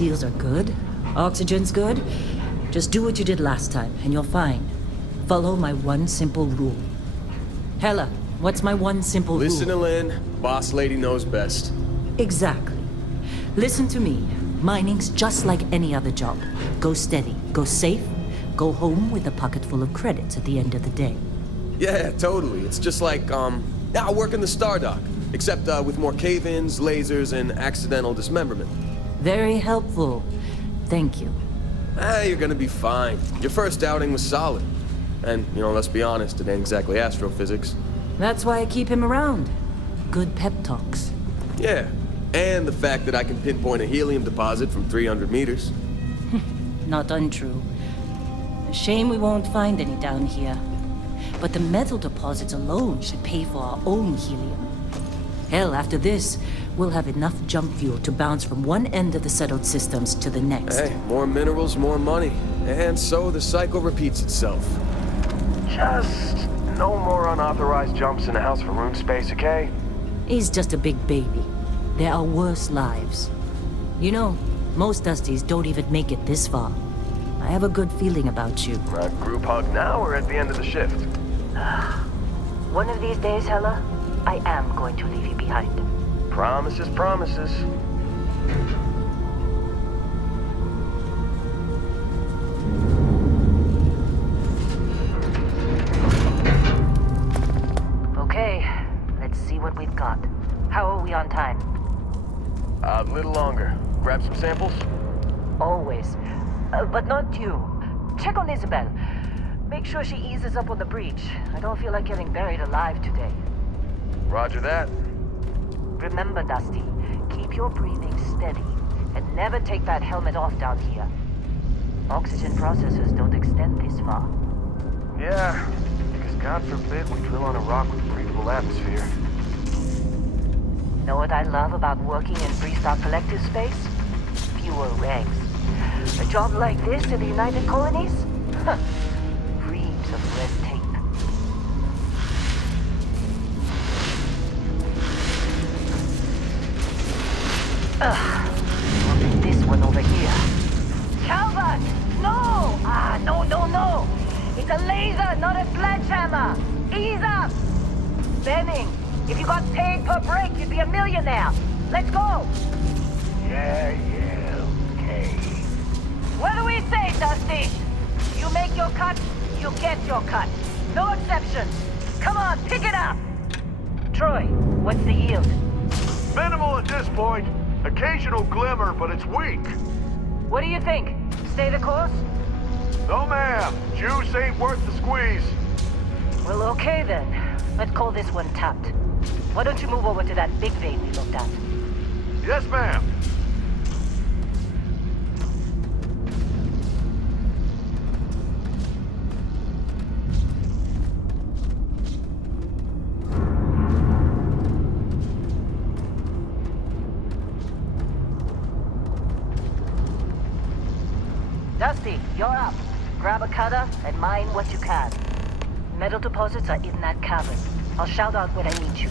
seals are good, oxygen's good, just do what you did last time, and you're fine. Follow my one simple rule. Hella, what's my one simple rule? Listen to Lynn. Boss lady knows best. Exactly. Listen to me. Mining's just like any other job. Go steady, go safe, go home with a pocket full of credits at the end of the day. Yeah, totally. It's just like, I work in the Star Dock. Except, with more cave-ins, lasers, and accidental dismemberment. Very helpful. Thank you. You're gonna be fine. Your first outing was solid. And, let's be honest, it ain't exactly astrophysics. That's why I keep him around. Good pep talks. Yeah, and the fact that I can pinpoint a helium deposit from 300 meters. Not untrue. A shame we won't find any down here. But the metal deposits alone should pay for our own helium. Hell, after this, we'll have enough jump fuel to bounce from one end of the settled systems to the next. Hey, more minerals, more money. And so the cycle repeats itself. Just no more unauthorized jumps in the house for room space, okay? He's just a big baby. There are worse lives. You know, most Dusties don't even make it this far. I have a good feeling about you. A group hug now or at the end of the shift? One of these days, Hella, I am going to leave you behind. Promises, promises. Okay, let's see what we've got. How are we on time? A little longer. Grab some samples? Always. But not you. Check on Isabel. Make sure she eases up on the breach. I don't feel like getting buried alive today. Roger that. Remember, Dusty, keep your breathing steady and never take that helmet off down here. Oxygen processors don't extend this far. Yeah, because God forbid we drill on a rock with breathable atmosphere. Know what I love about working in Freestar Collective space? Fewer regs. A job like this in the United Colonies? Huh. Reams of red tape. This one over here. Calvert! No! No! It's a laser, not a sledgehammer! Ease up! Benning, if you got paid per break, you'd be a millionaire. Let's go! Yeah, okay. What do we say, Dusty? You make your cut, you get your cut. No exceptions. Come on, pick it up! Troy, what's the yield? Minimal at this point. Occasional glimmer, but it's weak. What do you think? Stay the course? No, ma'am. Juice ain't worth the squeeze. Well, okay then. Let's call this one tapped. Why don't you move over to that big vein we looked at? Yes, ma'am. Dusty, you're up. Grab a cutter and mine what you can. Metal deposits are in that cavern. I'll shout out when I need you.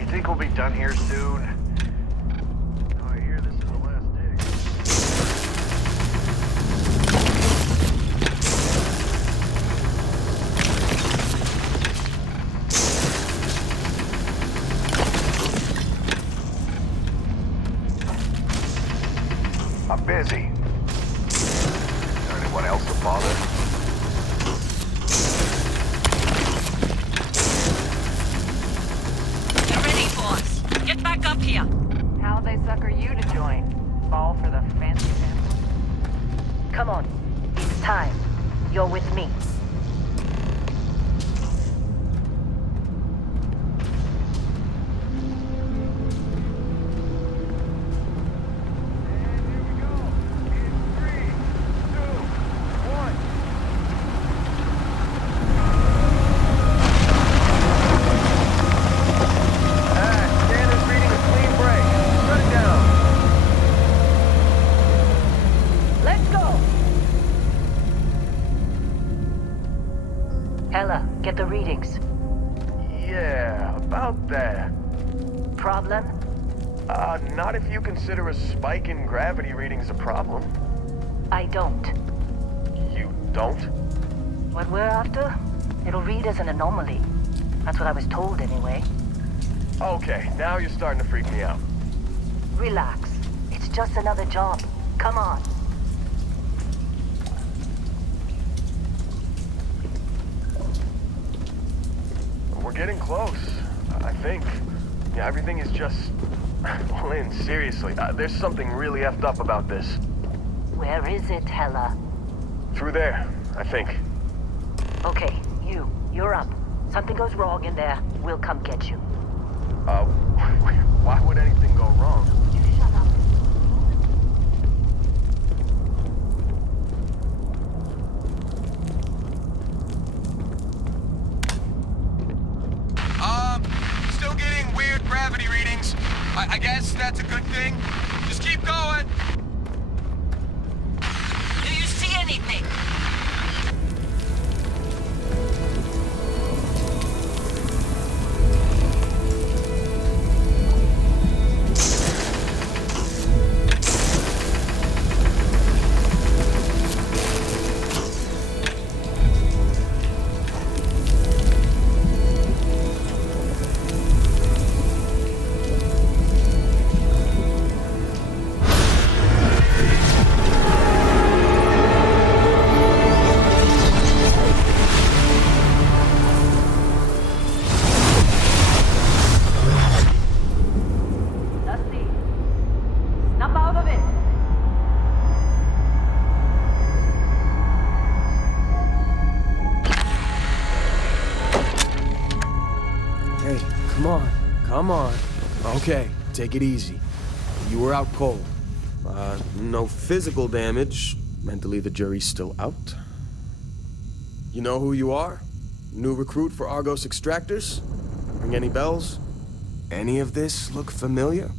You think we'll be done here soon? Oh, I hear this is the last dig. I'm busy. Is there anyone else to bother? Get ready, boss. Get back up here. How'd they sucker you to join? Fall for the fancy sample? Come on. It's time. You're with me. problem? Not if you consider a spike in gravity readings a problem. I don't. You don't? What we're after? It'll read as an anomaly. That's what I was told anyway. Okay, now you're starting to freak me out. Relax. It's just another job. Come on. We're getting close, I think. Yeah, everything is just... Lynn, seriously, there's something really effed up about this. Where is it, Hella? Through there, I think. Okay, you're up. Something goes wrong in there, we'll come get you. Why would anything go wrong? You shut up. Still getting weird gravity readings. I guess that's a good thing. Just keep going. Do you see anything? Dusty. Snap out of it. Hey, come on. Come on. Okay, take it easy. You were out cold. No physical damage. Mentally, the jury's still out. You know who you are? New recruit for Argos Extractors? Ring any bells? Any of this look familiar?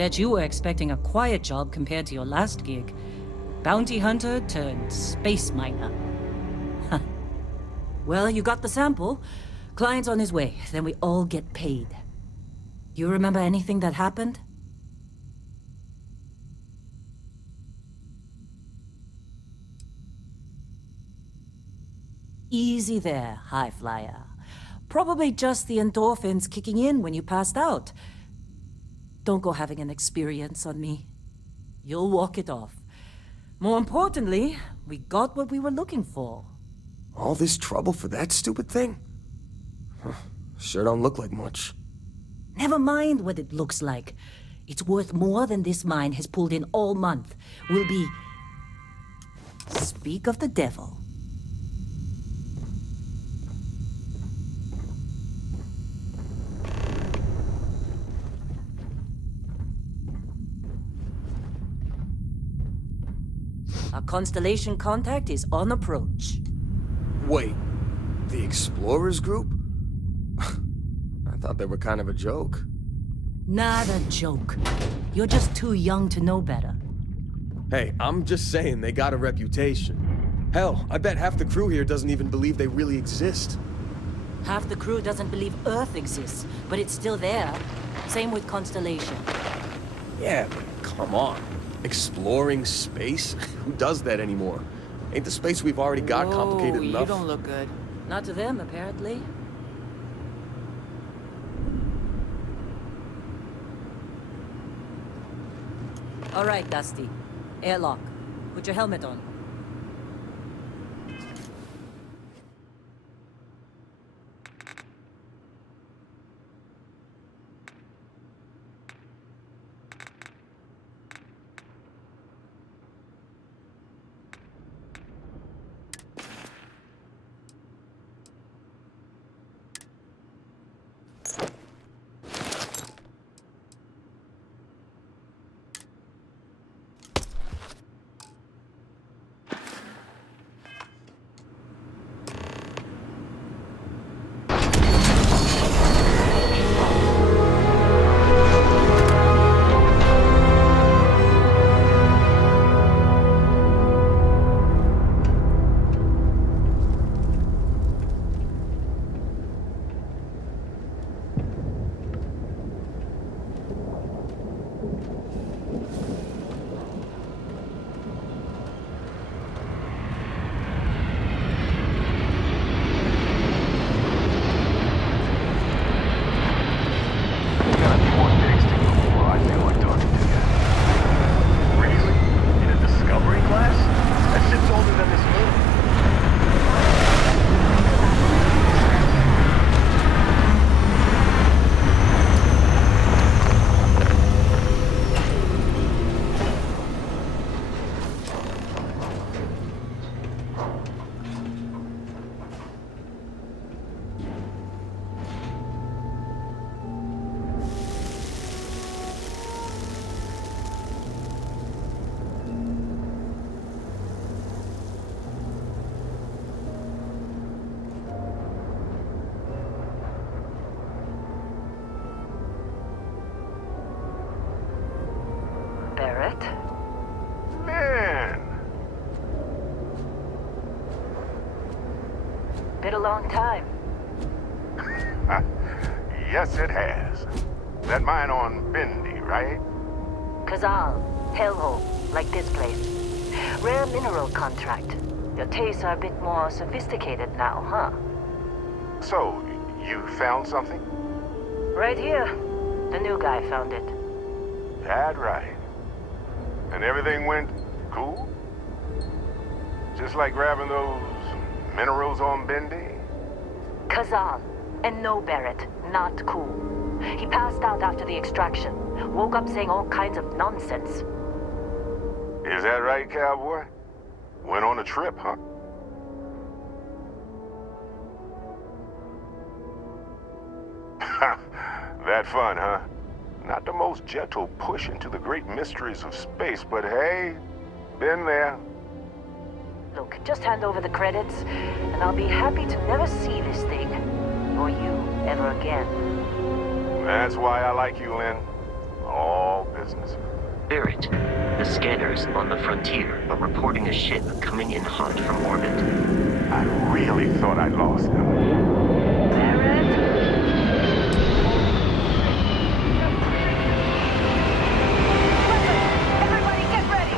Bet you were expecting a quiet job compared to your last gig. Bounty hunter turned space miner. Well, you got the sample. Client's on his way, then we all get paid. You remember anything that happened? Easy there, high flyer. Probably just the endorphins kicking in when you passed out. Don't go having an experience on me. You'll walk it off. More importantly, we got what we were looking for. All this trouble for that stupid thing? Huh, sure don't look like much. Never mind what it looks like. It's worth more than this mine has pulled in all month. We'll be... Speak of the devil. Our constellation contact is on approach. Wait, the Explorers group? I thought they were kind of a joke. Not a joke. You're just too young to know better. Hey, I'm just saying they got a reputation. Hell, I bet half the crew here doesn't even believe they really exist. Half the crew doesn't believe Earth exists, but it's still there. Same with Constellation. Yeah, but come on. Exploring space? Who does that anymore? Ain't the space we've already got complicated enough? You don't look good. Not to them, apparently. All right, Dusty. Airlock. Put your helmet on. Been a long time. Yes, it has. That mine on Bendy, right? Kazal, hellhole, like this place. Rare mineral contract. Your tastes are a bit more sophisticated now, huh? So, you found something? Right here. The new guy found it. That right. And everything went cool? Just like grabbing those minerals on Bendy? Kazal, and no Barrett, not cool. He passed out after the extraction. Woke up saying all kinds of nonsense. Is that right, cowboy? Went on a trip, huh? That fun, huh? Not the most gentle push into the great mysteries of space, but hey, been there. Look, just hand over the credits, and I'll be happy to never see this thing, or you, ever again. That's why I like you, Lynn. All business. Barrett, the scanners on the frontier are reporting a ship coming in hot from orbit. I really thought I lost them. Everybody get ready!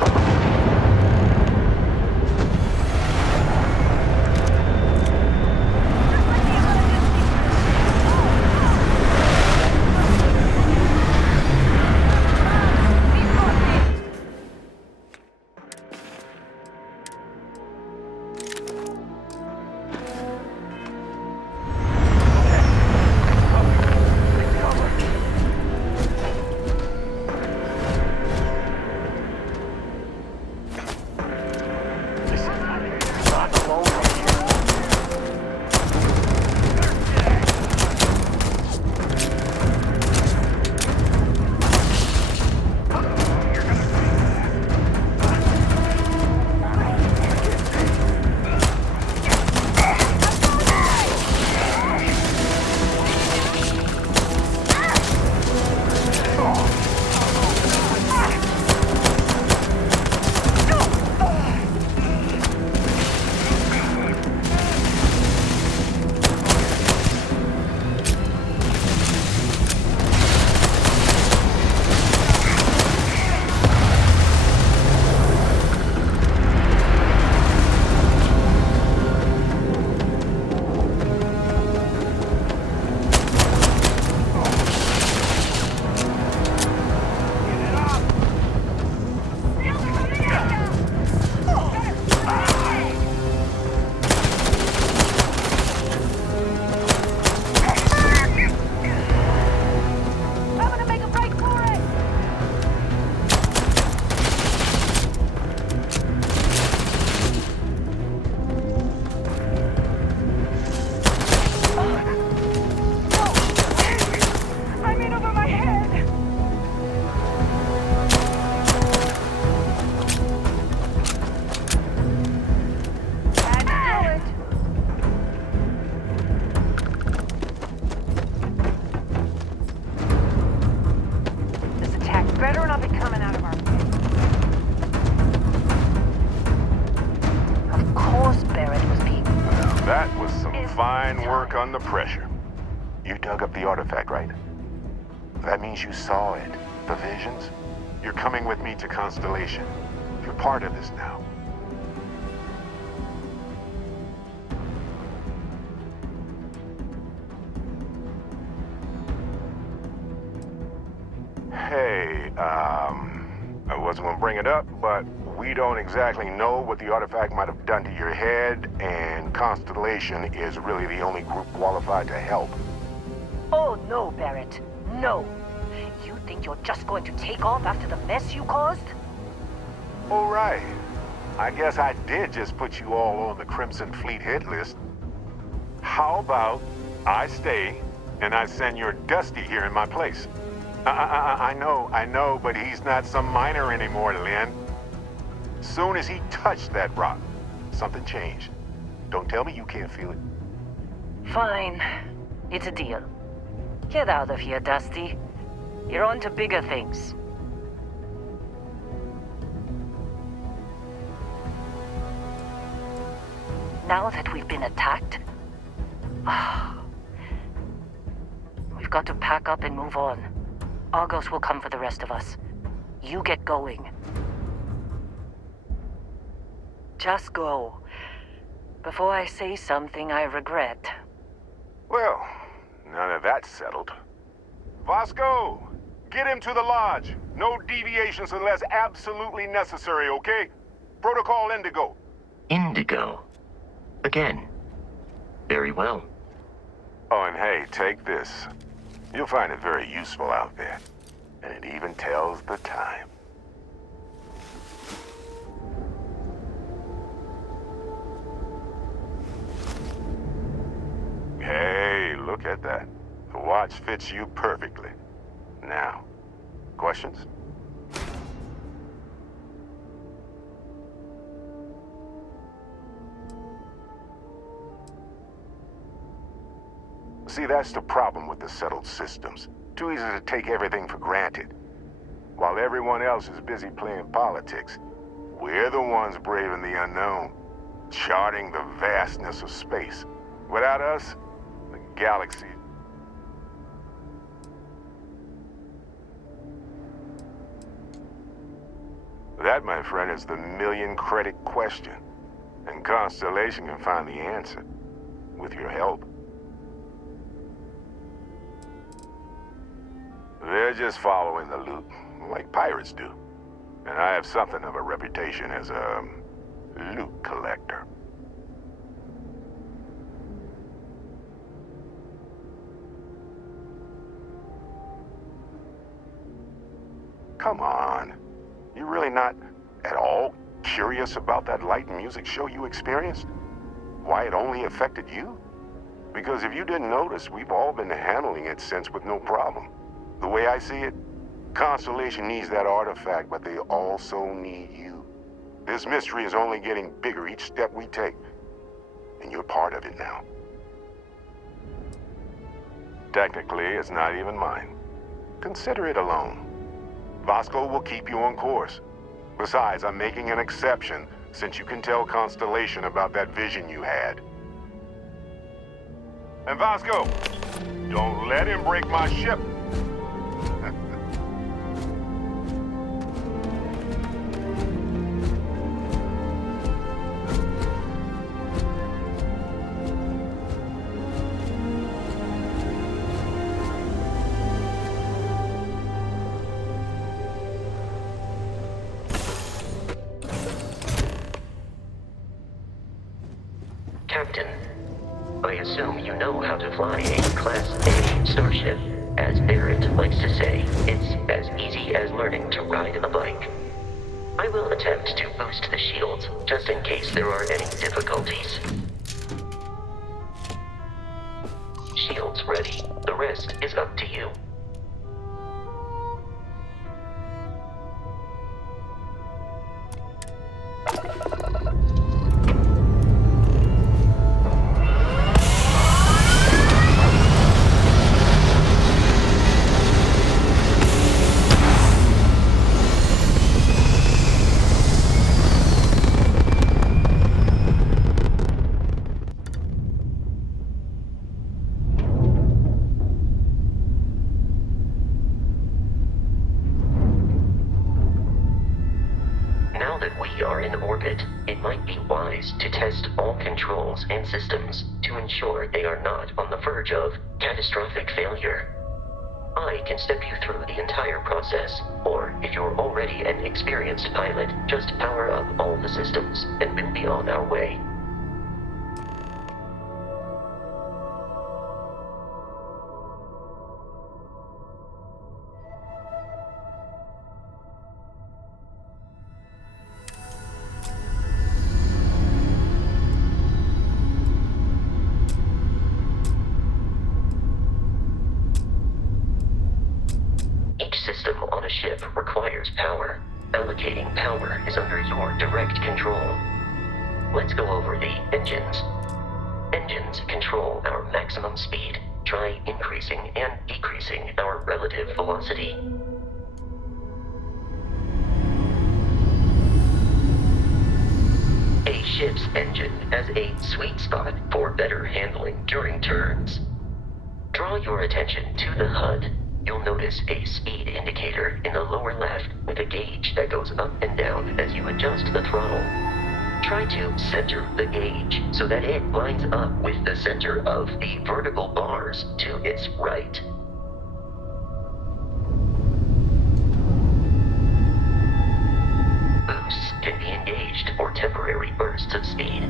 Under pressure. You dug up the artifact, right? That means you saw it. The visions? You're coming with me to Constellation. You're part of this now. Hey, I wasn't gonna bring it up, but we don't exactly know what the artifact might have done to your head, and Constellation is really the only group qualified to help. Oh no, Barrett. No. You think you're just going to take off after the mess you caused? All right. I guess I did just put you all on the Crimson Fleet hit list. How about I stay and I send your Dusty here in my place? I know, but he's not some miner anymore, Lynn. Soon as he touched that rock, something changed. Don't tell me you can't feel it. Fine. It's a deal. Get out of here, Dusty. You're on to bigger things. Now that we've been attacked, we've got to pack up and move on. Argos will come for the rest of us. You get going. Just go. Before I say something I regret. Well, now that that's settled. Vasco, get him to the lodge. No deviations unless absolutely necessary, okay? Protocol Indigo. Indigo? Again. Very well. Oh, and hey, take this. You'll find it very useful out there. And it even tells the time. Hey, look at that. The watch fits you perfectly. Now, questions? See, that's the problem with the settled systems. Too easy to take everything for granted. While everyone else is busy playing politics, we're the ones braving the unknown, charting the vastness of space. Without us, the galaxy... That, my friend, is the million-credit question. And Constellation can find the answer, with your help. They're just following the loot, like pirates do. And I have something of a reputation as a loot collector. Come on. You really not at all curious about that light and music show you experienced? Why it only affected you? Because if you didn't notice, we've all been handling it since with no problem. The way I see it, Constellation needs that artifact, but they also need you. This mystery is only getting bigger each step we take, and you're part of it now. Technically, it's not even mine. Consider it a loan. Vasco will keep you on course. Besides, I'm making an exception since you can tell Constellation about that vision you had. And Vasco, don't let him break my ship. Captain, I assume you know how to fly a Class A starship. As Barrett likes to say, it's as easy as learning to ride a bike. I will attempt to boost the shields, just in case there are any difficulties. Shields ready. The rest is up to you. To test all controls and systems to ensure they are not on the verge of catastrophic failure. I can step you through the entire process, or if you're already an experienced pilot, just power up all the systems and we'll be on our way. System on a ship requires power. Allocating power is under your direct control. Let's go over the engines. Engines control our maximum speed. Try increasing and decreasing our relative velocity. A ship's engine has a sweet spot for better handling during turns. Draw your attention to the HUD. You'll notice a speed indicator in the lower left with a gauge that goes up and down as you adjust the throttle. Try to center the gauge so that it lines up with the center of the vertical bars to its right. Boosts can be engaged for temporary bursts of speed.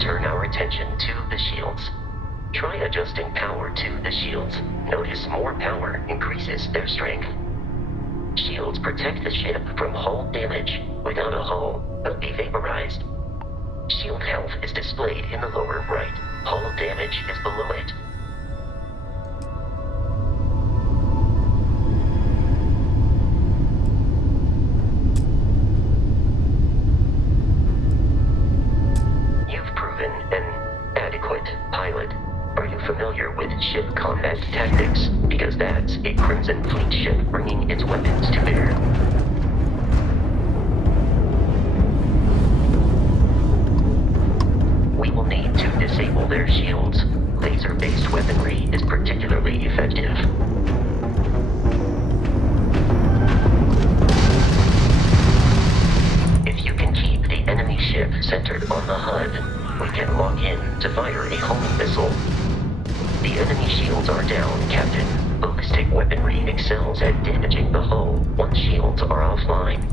Turn our attention to the shields. Try adjusting power to the shields. Notice more power increases their strength. Shields protect the ship from hull damage. Without a hull, they'll be vaporized. Shield health is displayed in the lower right. Hull damage is below it. tactics, because that's a Crimson Fleet ship bringing its weapons to bear. We will need to disable their shields. Laser-based weaponry is particularly effective. If you can keep the enemy ship centered on the HUD, we can lock in to fire a homing missile. The enemy shields are down, Captain. Ballistic weaponry excels at damaging the hull once shields are offline.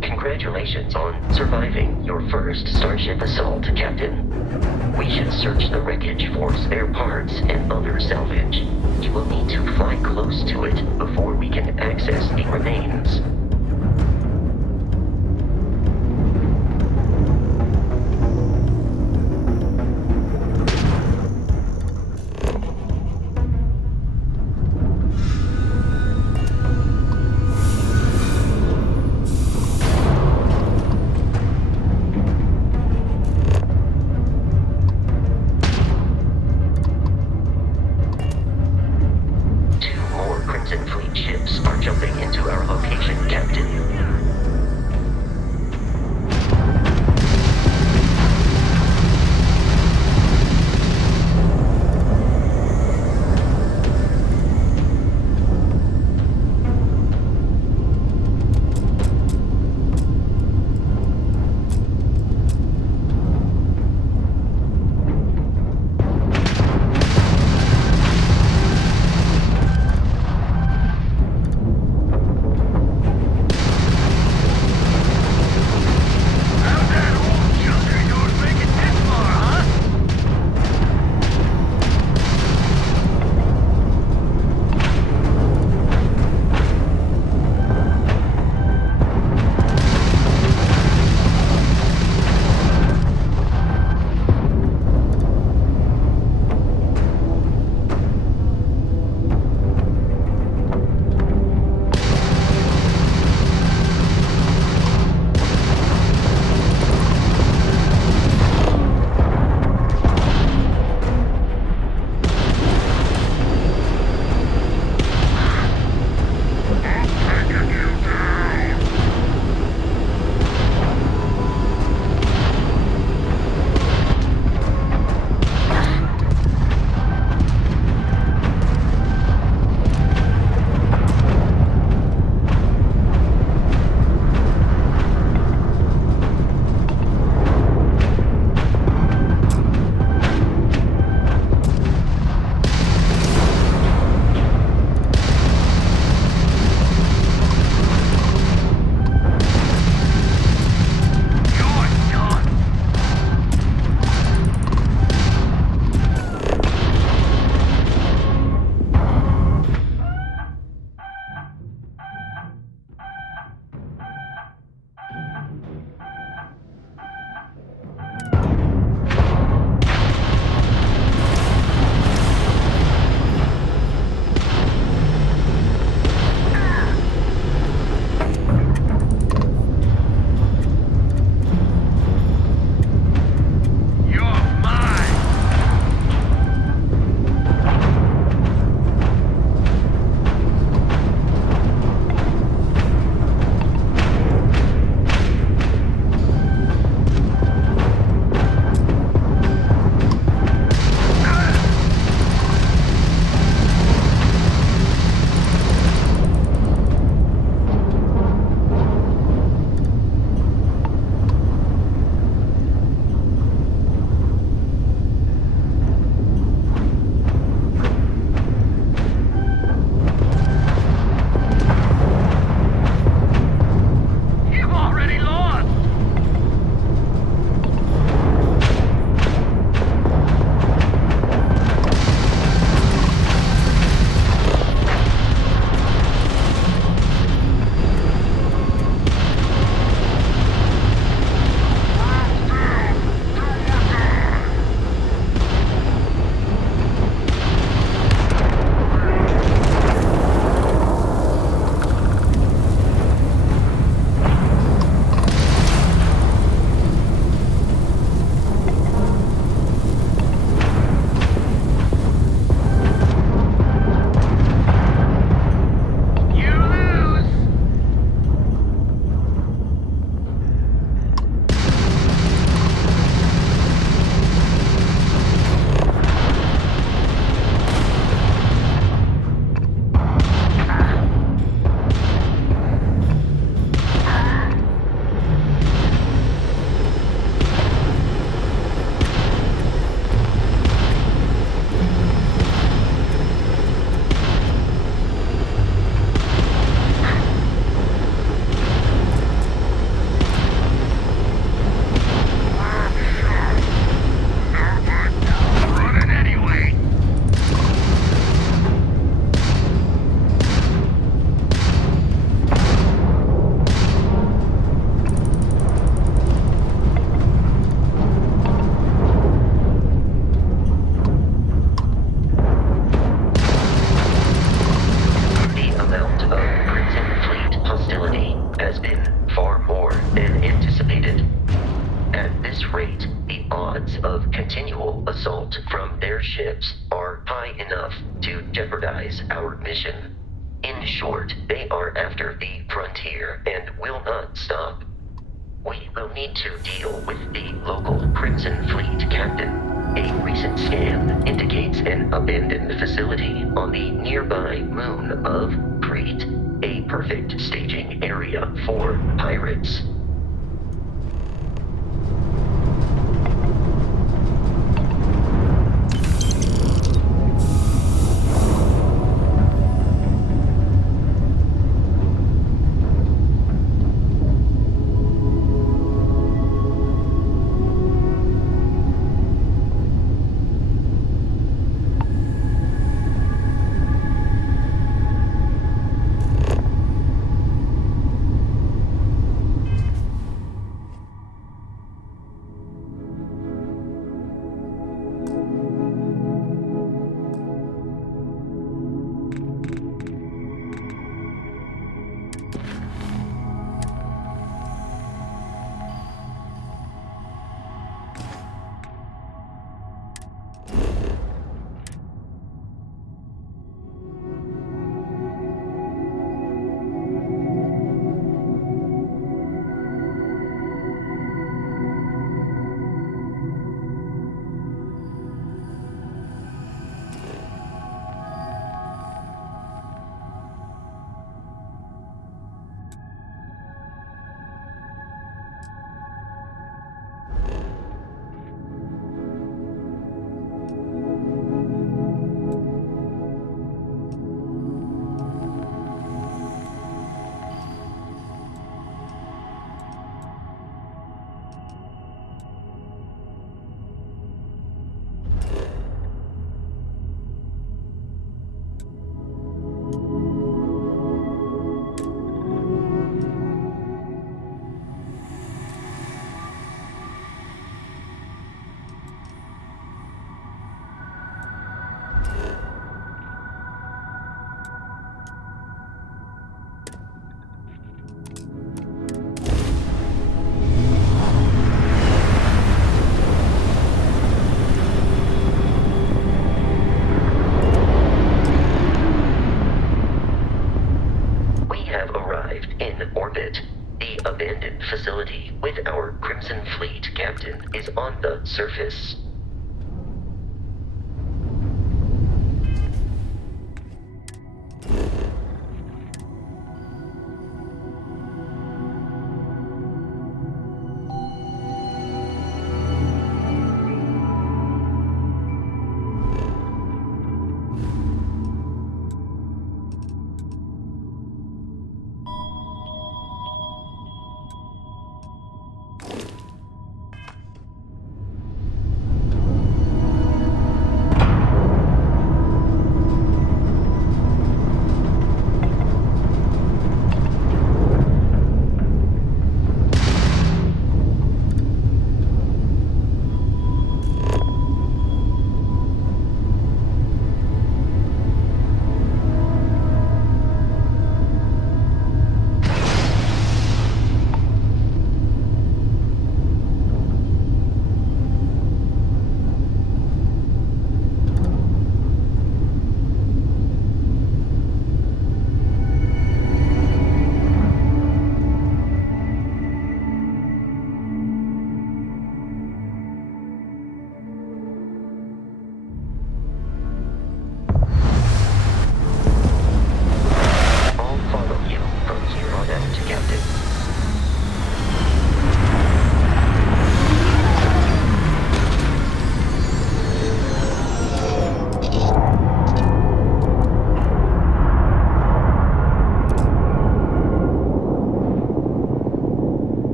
Congratulations on surviving your first Starship assault, Captain. We should search the wreckage for spare parts and other salvage. You will need to fly close to it before we can access the remains. your mission. In short, they are after the frontier and will not stop. We will need to deal with the local Crimson Fleet captain. A recent scan indicates an abandoned facility on the nearby moon of Crete, a perfect staging area for pirates. Facility with our Crimson Fleet captain is on the surface.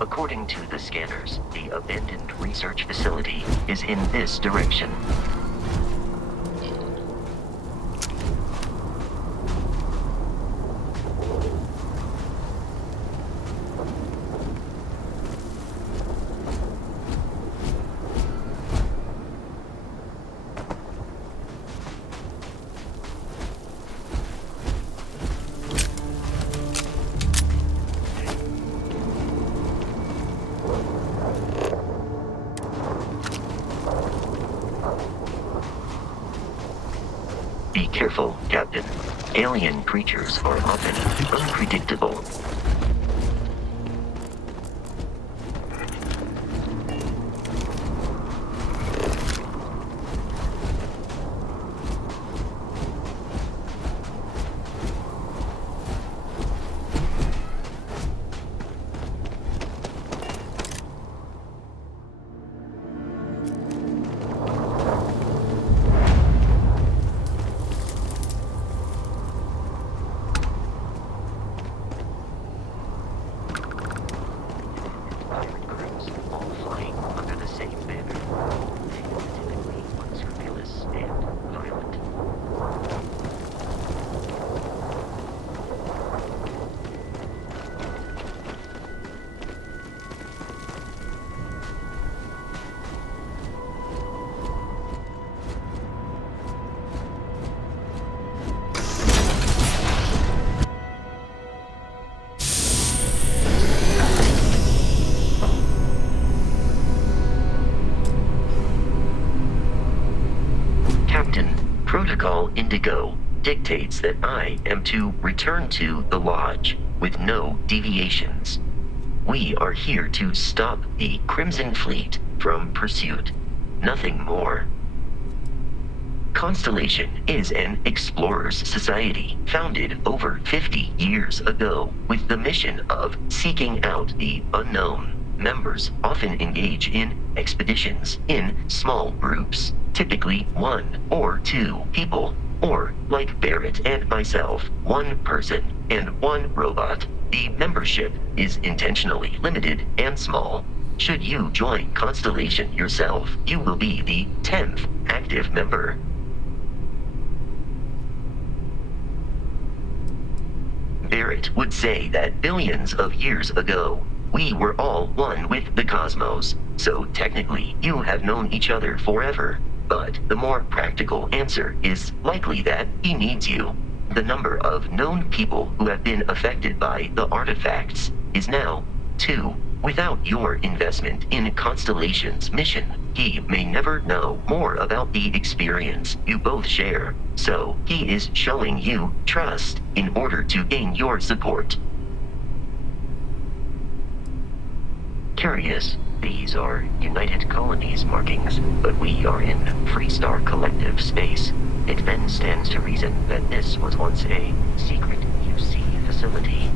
According to the scanners, the abandoned research facility is in this direction. Be careful, Captain. Alien creatures are often unpredictable. Protocol Indigo dictates that I am to return to the Lodge with no deviations. We are here to stop the Crimson Fleet from pursuit. Nothing more. Constellation is an explorers' society founded over 50 years ago with the mission of seeking out the unknown. Members often engage in expeditions in small groups, typically 1 or 2 people, or like Barrett and myself, 1 person and 1 robot. The membership is intentionally limited and small. Should you join Constellation yourself, you will be the 10th active member. Barrett would say that billions of years ago, we were all one with the cosmos, so technically you have known each other forever. But the more practical answer is likely that he needs you. The number of known people who have been affected by the artifacts is now 2. Without your investment in Constellation's mission, he may never know more about the experience you both share. So he is showing you trust in order to gain your support. Curious. These are United Colonies markings, but we are in Freestar Collective space. It then stands to reason that this was once a secret UC facility.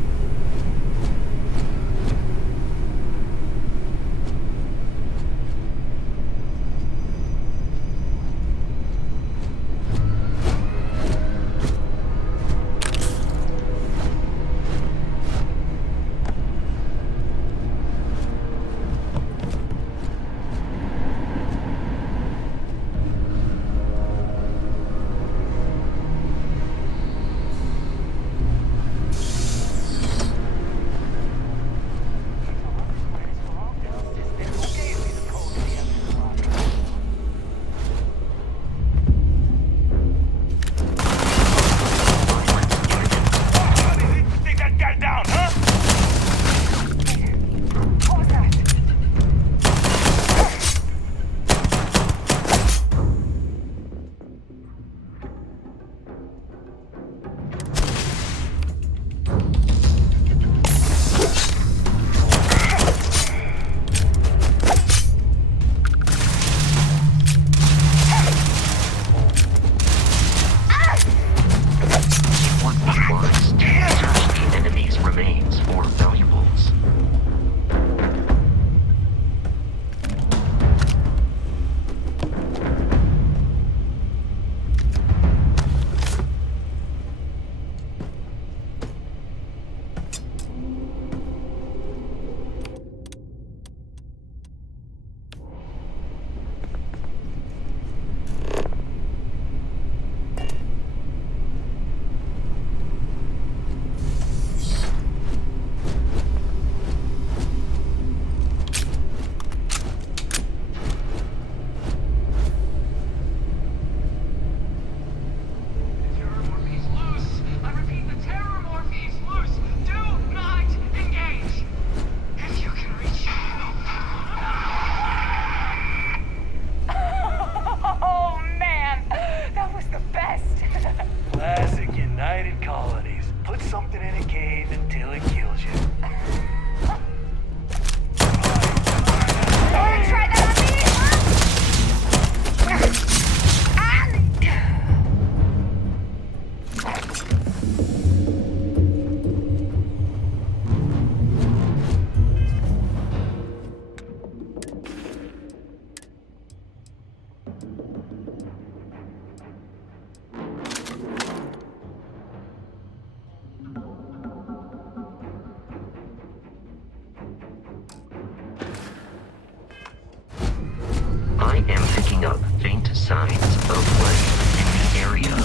signs of life in the area.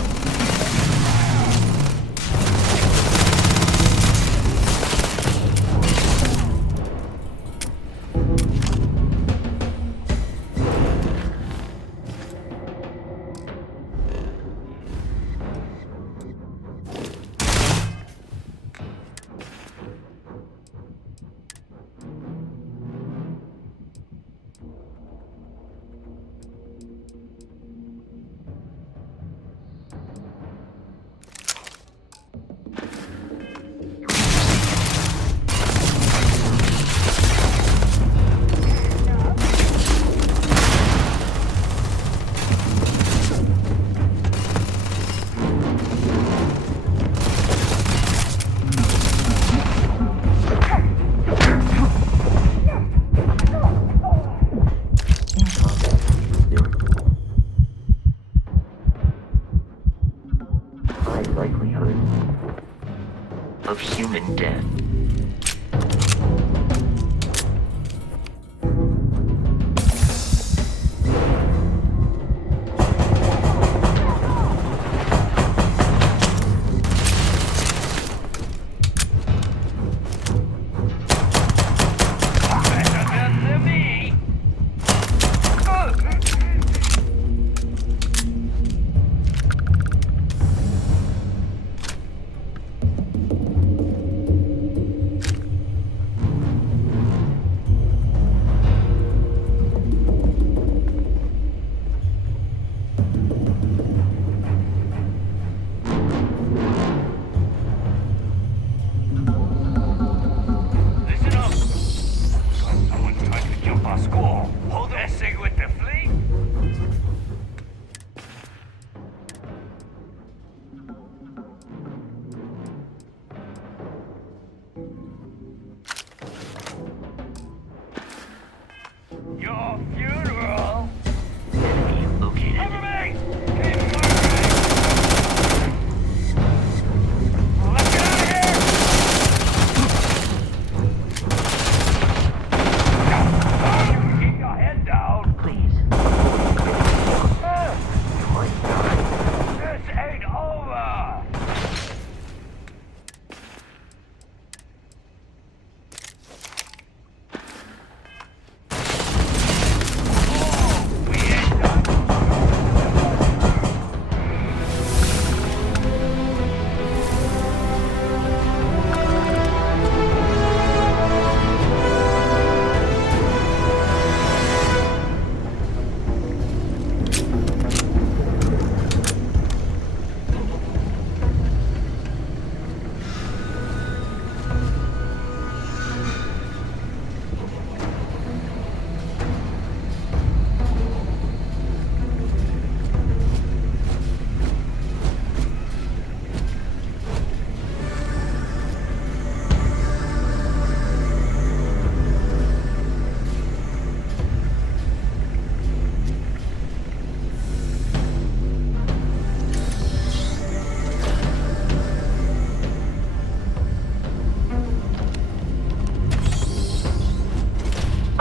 Of human death. Your funeral! Enemy located. Cover me! Keep moving! Let's get out of here! Keep your head down! Please. You might die. This ain't over!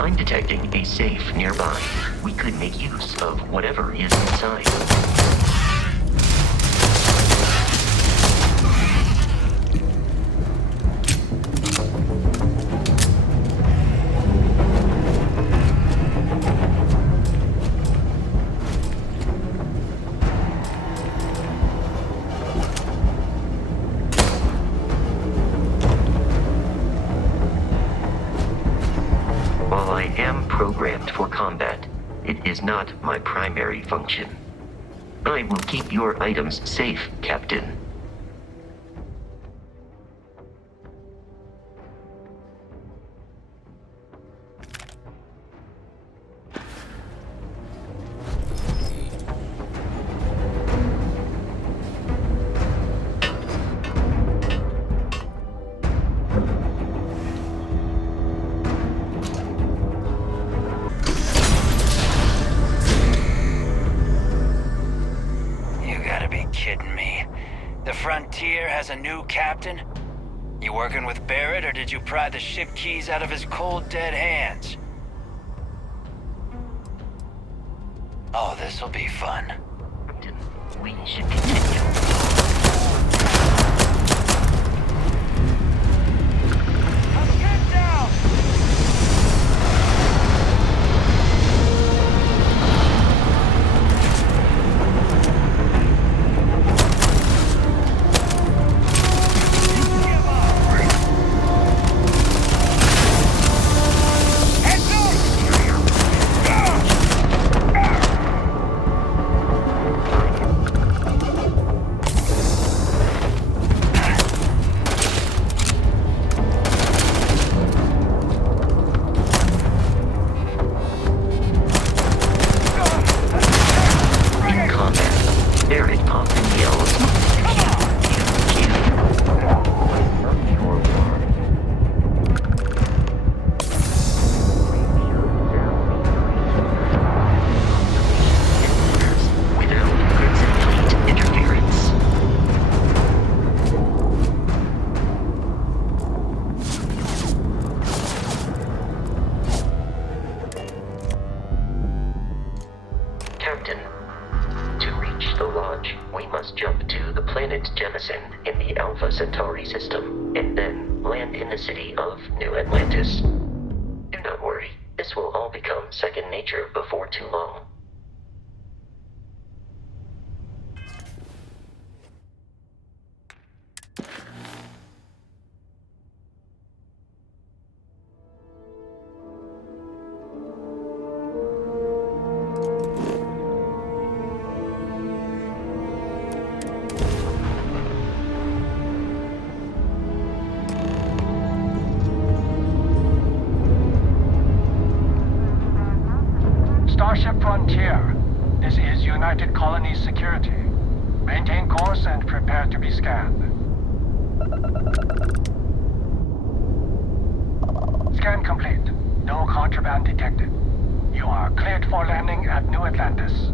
I'm detecting a safe nearby. We could make use of whatever is inside. While I am programmed for combat, it is not my primary function. I will keep your items safe, Captain. Kidding me? The Frontier has a new captain? You working with Barrett, or did you pry the ship keys out of his cold, dead hands? Oh, this This'll be fun. Captain, we should continue. Get down! Captain, to reach the Lodge, we must jump to the planet Jemison in the Alpha Centauri system, and then land in the city of New Atlantis. Do not worry, this will all become second nature before too long. Starship Frontier. This is United Colonies Security. Maintain course and prepare to be scanned. Scan complete. No contraband detected. You are cleared for landing at New Atlantis.